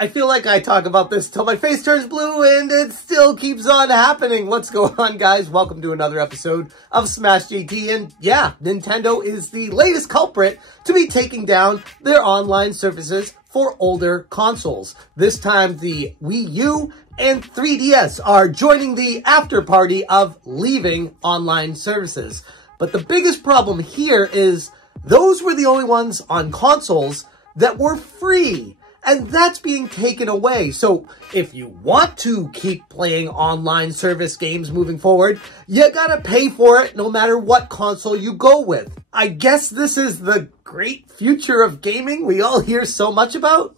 I feel like I talk about this till my face turns blue and it still keeps on happening. What's going on, guys? Welcome to another episode of Smash GT. And yeah, Nintendo is the latest culprit to be taking down their online services for older consoles. This time the Wii U and 3DS are joining the after party of leaving online services. But the biggest problem here is those were the only ones on consoles that were free. And that's being taken away. So if you want to keep playing online service games moving forward, you gotta pay for it no matter what console you go with. I guess this is the great future of gaming we all hear so much about.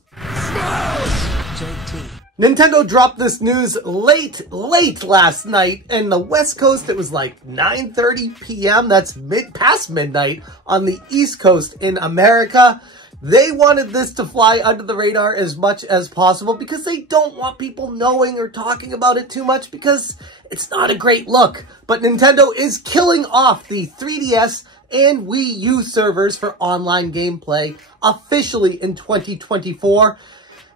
Nintendo dropped this news late last night. In the West Coast, it was like 9:30 p.m. That's past midnight on the East Coast in America. They wanted this to fly under the radar as much as possible because they don't want people knowing or talking about it too much because it's not a great look. But Nintendo is killing off the 3DS and Wii U servers for online gameplay officially in 2024.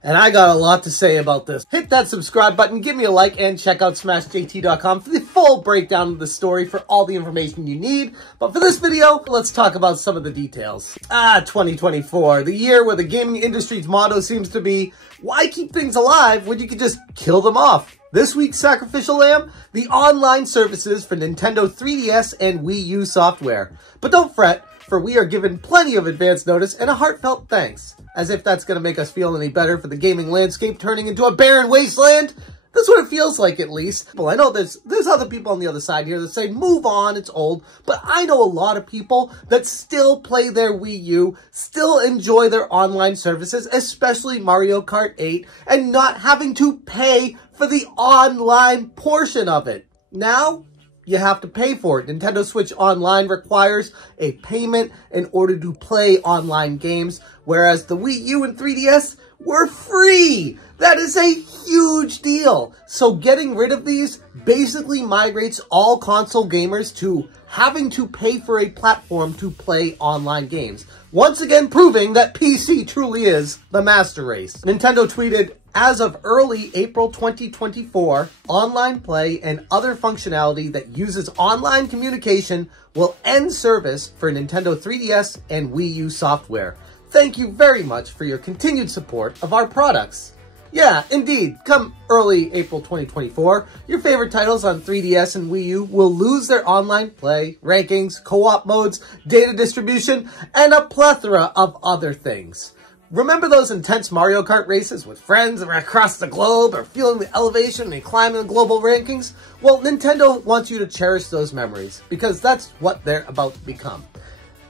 And I got a lot to say about this. Hit that subscribe button, give me a like, and check out SmashJT.com for the full breakdown of the story for all the information you need. But for this video, let's talk about some of the details. 2024, the year where the gaming industry's motto seems to be, why keep things alive when you can just kill them off? This week's sacrificial lamb, the online services for Nintendo 3DS and Wii U software. But don't fret, for we are given plenty of advance notice and a heartfelt thanks. As if that's going to make us feel any better for the gaming landscape turning into a barren wasteland. That's what it feels like, at least. Well, I know there's other people on the other side here that say, move on, it's old. But I know a lot of people that still play their Wii U, still enjoy their online services, especially Mario Kart 8, and not having to pay for the online portion of it. Now, you have to pay for it. Nintendo Switch Online requires a payment in order to play online games, whereas the Wii U and 3DS were free. That is a huge deal. So getting rid of these basically migrates all console gamers to having to pay for a platform to play online games. Once again proving that PC truly is the master race. Nintendo tweeted, as of early April 2024, online play and other functionality that uses online communication will end service for Nintendo 3DS and Wii U software. Thank you very much for your continued support of our products. Yeah, indeed, come early April 2024, your favorite titles on 3DS and Wii U will lose their online play, rankings, co-op modes, data distribution, and a plethora of other things. Remember those intense Mario Kart races with friends across the globe or feeling the elevation and climbing the global rankings? Well, Nintendo wants you to cherish those memories because that's what they're about to become.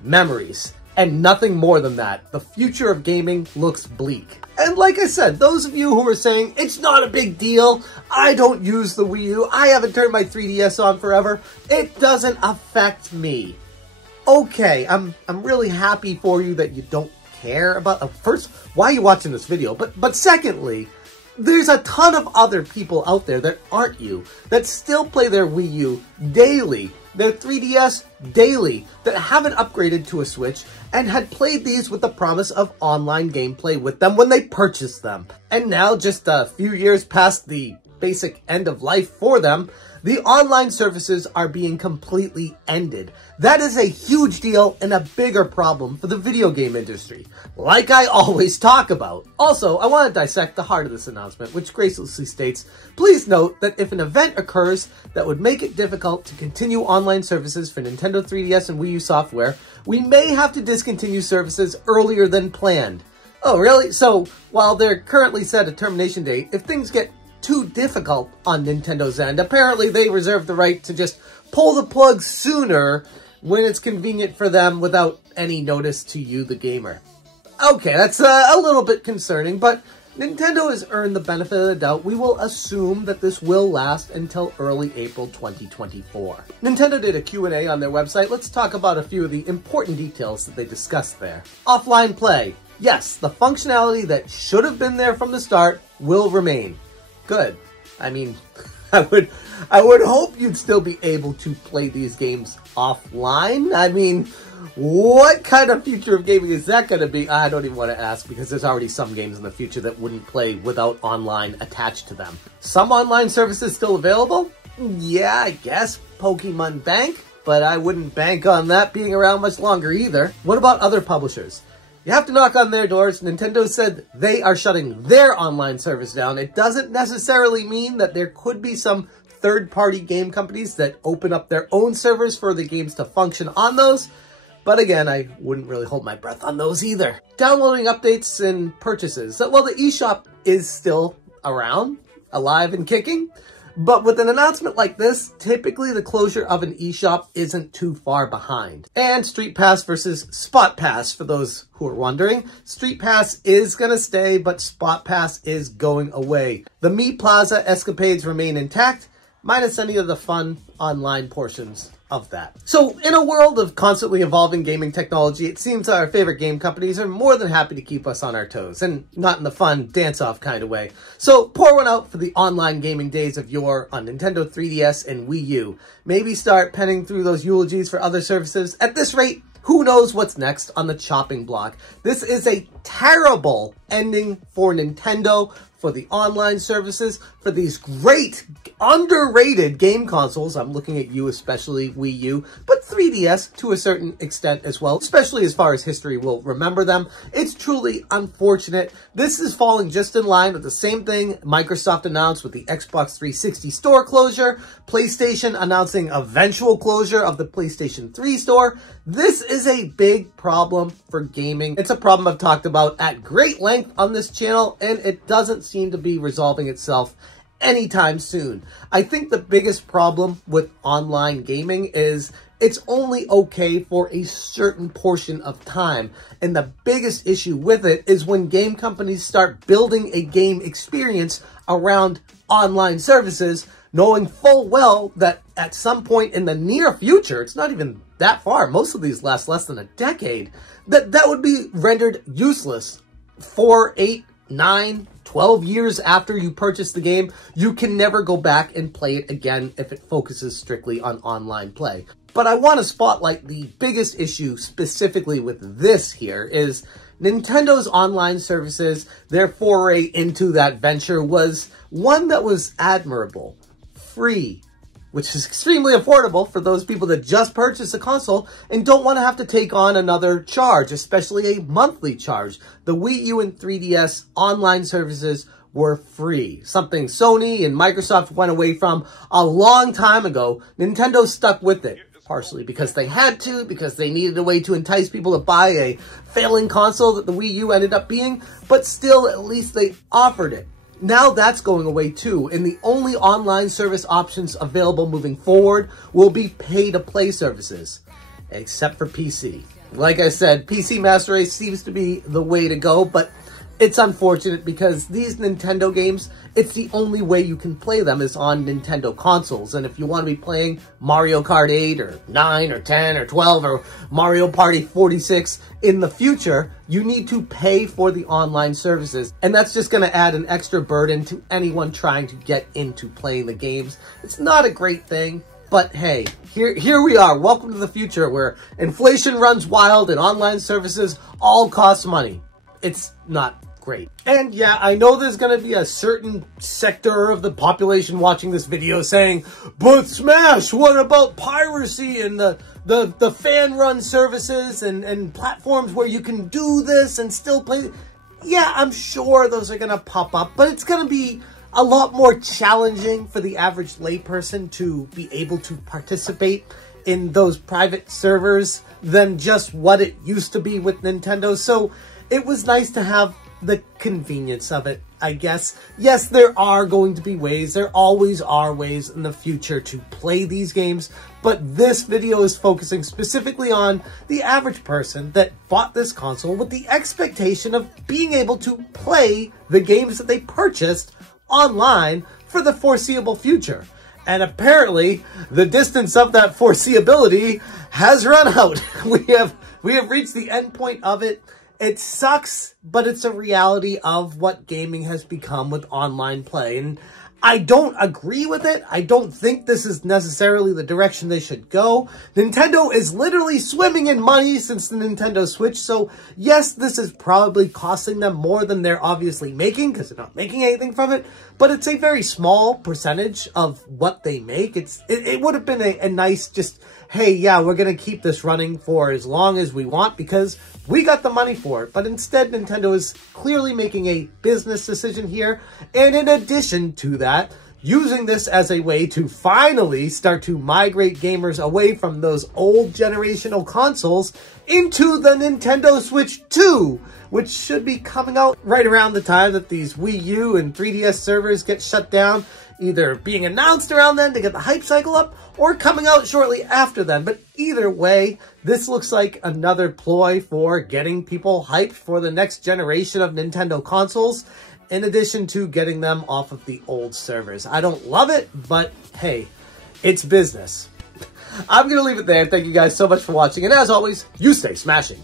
Memories. And nothing more than that. The future of gaming looks bleak. And like I said, those of you who are saying, it's not a big deal, I don't use the Wii U, I haven't turned my 3DS on forever, it doesn't affect me. Okay, I'm really happy for you that you don't care about, first, why are you watching this video? But secondly, there's a ton of other people out there that aren't you, that still play their Wii U daily, their 3DS daily, that haven't upgraded to a Switch and had played these with the promise of online gameplay with them when they purchased them. And now, just a few years past the basic end of life for them, the online services are being completely ended. That is a huge deal and a bigger problem for the video game industry, like I always talk about. Also, I want to dissect the heart of this announcement, which graciously states, please note that if an event occurs that would make it difficult to continue online services for Nintendo 3DS and Wii U software, we may have to discontinue services earlier than planned. Oh, really? So, while they're currently set a termination date, if things get too difficult on Nintendo's end, apparently they reserve the right to just pull the plug sooner when it's convenient for them without any notice to you, the gamer. Okay, that's a little bit concerning, but Nintendo has earned the benefit of the doubt. We will assume that this will last until early April 2024. Nintendo did a Q&A on their website. Let's talk about a few of the important details that they discussed there. Offline play. Yes, the functionality that should have been there from the start will remain. Good. I mean, I would hope you'd still be able to play these games offline. I mean, what kind of future of gaming is that going to be? I don't even want to ask, because there's already some games in the future that wouldn't play without online attached to them. Some online services still available? Yeah, I guess Pokemon Bank, but I wouldn't bank on that being around much longer either. What about other publishers? You have to knock on their doors. Nintendo said they are shutting their online service down. It doesn't necessarily mean that there could be some third-party game companies that open up their own servers for the games to function on those. But again, I wouldn't really hold my breath on those either. Downloading updates and purchases. So, well, the eShop is still around, alive and kicking. But with an announcement like this, typically the closure of an eShop isn't too far behind. And Street Pass versus Spot Pass, for those who are wondering. Street Pass is going to stay, but Spot Pass is going away. The Mii Plaza escapades remain intact, minus any of the fun online portions of that. So in a world of constantly evolving gaming technology, it seems our favorite game companies are more than happy to keep us on our toes, and not in the fun dance-off kind of way. So pour one out for the online gaming days of yore on Nintendo 3DS and Wii U. Maybe start penning through those eulogies for other services. At this rate, who knows what's next on the chopping block? This is a terrible ending for Nintendo, for the online services, for these great, underrated game consoles. I'm looking at you, especially Wii U, but 3DS to a certain extent as well, especially as far as history will remember them. It's truly unfortunate. This is falling just in line with the same thing Microsoft announced with the Xbox 360 store closure, PlayStation announcing eventual closure of the PlayStation 3 store. This is a big problem for gaming. It's a problem I've talked about at great length on this channel, and it doesn't seem to be resolving itself anytime soon. I think the biggest problem with online gaming is it's only okay for a certain portion of time. And the biggest issue with it is when game companies start building a game experience around online services, knowing full well that at some point in the near future, it's not even that far, most of these last less than a decade, that would be rendered useless 4, 8, 9, 12 years after you purchase the game. You can never go back and play it again if it focuses strictly on online play. But I want to spotlight the biggest issue specifically with this here is Nintendo's online services. Their foray into that venture was one that was admirable, free, which is extremely affordable for those people that just purchased a console and don't want to have to take on another charge, especially a monthly charge. The Wii U and 3DS online services were free, something Sony and Microsoft went away from a long time ago. Nintendo stuck with it, partially because they had to, because they needed a way to entice people to buy a failing console that the Wii U ended up being, but still, at least they offered it. Now that's going away too, and the only online service options available moving forward will be pay-to-play services, except for PC. Like I said, PC Master Race seems to be the way to go, but it's unfortunate because these Nintendo games, it's the only way you can play them is on Nintendo consoles. And if you want to be playing Mario Kart 8 or 9 or 10 or 12 or Mario Party 46 in the future, you need to pay for the online services. And that's just going to add an extra burden to anyone trying to get into playing the games. It's not a great thing. But hey, here we are. Welcome to the future where inflation runs wild and online services all cost money. It's not great. And yeah, I know there's going to be a certain sector of the population watching this video saying, but Smash, what about piracy and the fan-run services and platforms where you can do this and still play? Yeah, I'm sure those are going to pop up, but it's going to be a lot more challenging for the average layperson to be able to participate in those private servers than just what it used to be with Nintendo. So it was nice to have the convenience of it, I guess. Yes, there are going to be ways, there always are ways in the future to play these games, but this video is focusing specifically on the average person that bought this console with the expectation of being able to play the games that they purchased online for the foreseeable future. And apparently, the distance of that foreseeability has run out. We have reached the end point of it. It sucks, but it's a reality of what gaming has become with online play. And I don't agree with it. I don't think this is necessarily the direction they should go. Nintendo is literally swimming in money since the Nintendo Switch. So yes, this is probably costing them more than they're obviously making because they're not making anything from it. But it's a very small percentage of what they make. It would have been a nice just, hey, yeah, we're going to keep this running for as long as we want because we got the money for it. But instead, Nintendo is clearly making a business decision here. And in addition to that, using this as a way to finally start to migrate gamers away from those old generational consoles into the Nintendo Switch 2, which should be coming out right around the time that these Wii U and 3DS servers get shut down, either being announced around then to get the hype cycle up, or coming out shortly after then. But either way, this looks like another ploy for getting people hyped for the next generation of Nintendo consoles, in addition to getting them off of the old servers. I don't love it, but hey, it's business. I'm going to leave it there. Thank you guys so much for watching, and as always, you stay smashing.